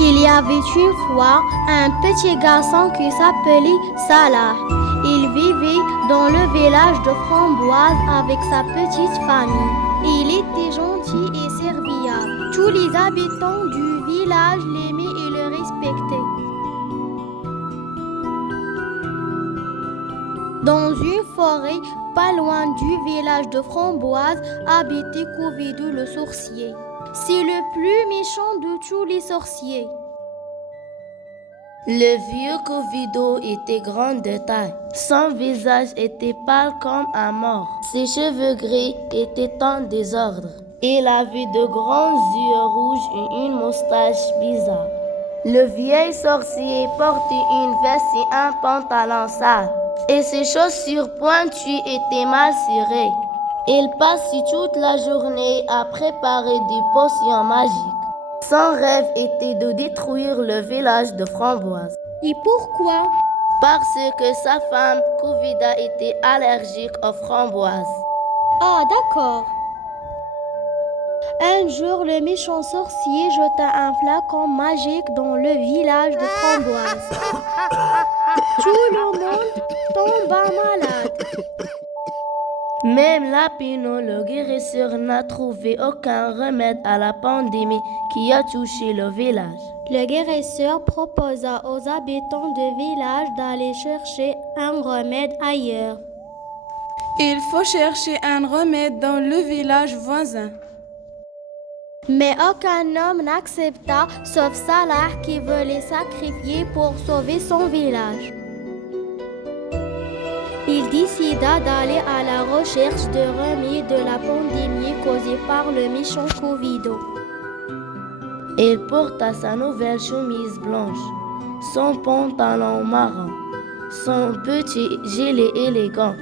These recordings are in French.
Il y avait une fois un petit garçon qui s'appelait Salah. Il vivait dans le village de Framboise avec sa petite famille. Il était gentil et serviable. Tous les habitants du village l'aimaient et le respectaient. Dans une forêt, pas loin du village de Framboise, habitait Covido le sorcier. C'est le plus méchant de tous les sorciers. Le vieux Covido était grand de taille. Son visage était pâle comme un mort. Ses cheveux gris étaient en désordre. Il avait de grands yeux rouges et une moustache bizarre. Le vieil sorcier portait une veste et un pantalon sale. Et ses chaussures pointues étaient mal cirées. Il passait toute la journée à préparer des potions magiques. Son rêve était de détruire le village de Framboise. Et pourquoi? Parce que sa femme, Covida, était allergique aux framboises. Ah, d'accord. Un jour, le méchant sorcier jeta un flacon magique dans le village de Framboise. Tout le monde tomba malade. Même Lapino, le guérisseur, n'a trouvé aucun remède à la pandémie qui a touché le village. Le guérisseur proposa aux habitants du village d'aller chercher un remède ailleurs. Il faut chercher un remède dans le village voisin. Mais aucun homme n'accepta, sauf Salah qui voulait sacrifier pour sauver son village. Il décida d'aller à la recherche de remèdes de la pandémie causée par le méchant Covido. Il porta sa nouvelle chemise blanche, son pantalon marron, son petit gilet élégant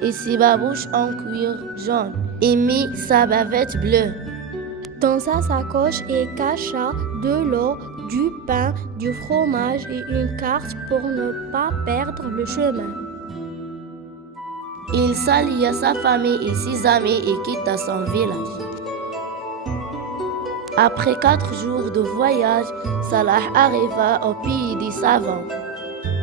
et ses babouches en cuir jaune et mit sa bavette bleue. Dans sa sacoche, il cacha de l'eau, du pain, du fromage et une carte pour ne pas perdre le chemin. Il salia sa famille et ses amis et quitta son village. Après 4 jours de voyage, Salah arriva au pays des savants.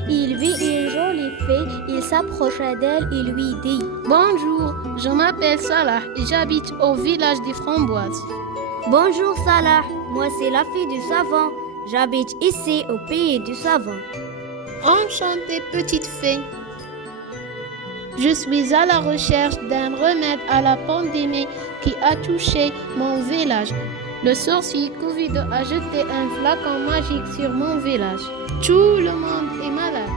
Il vit une jolie fille, il s'approcha d'elle et lui dit « Bonjour, je m'appelle Salah et j'habite au village des Framboises. » Bonjour Salah, moi c'est la fille du savant. J'habite ici au pays du savant. Enchantée petite fille. Je suis à la recherche d'un remède à la pandémie qui a touché mon village. Le sorcier Covido a jeté un flacon magique sur mon village. Tout le monde est malade.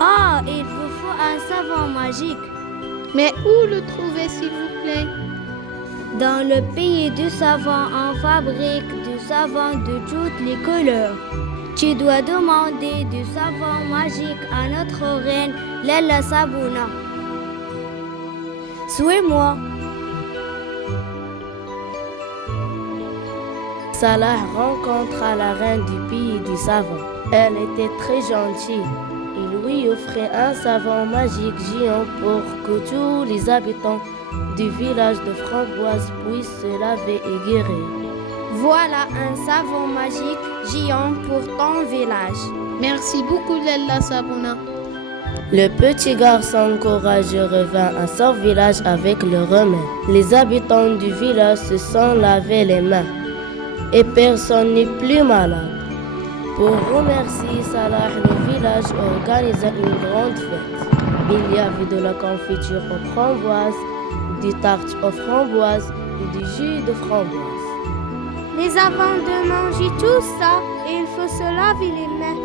Ah, il vous faut un savon magique. Mais où le trouver s'il vous plaît? Dans le pays du savon, on fabrique du savon de toutes les couleurs. Tu dois demander du savon magique à notre reine Lella Sabouna. Suis-moi. Salah rencontra la reine du pays du savon. Elle était très gentille. Il lui offrit un savon magique géant pour que tous les habitants du village de Framboise puissent se laver et guérir. Voilà un savon magique géant pour ton village. Merci beaucoup Lella Sabouna. Le petit garçon courageux revint à son village avec le remède. Les habitants du village se sont lavé les mains et personne n'est plus malade. Pour remercier Salah, le village organisa une grande fête. Il y avait de la confiture aux framboises, des tartes aux framboises et du jus de framboise. Mais avant de manger tout ça, il faut se laver les mains.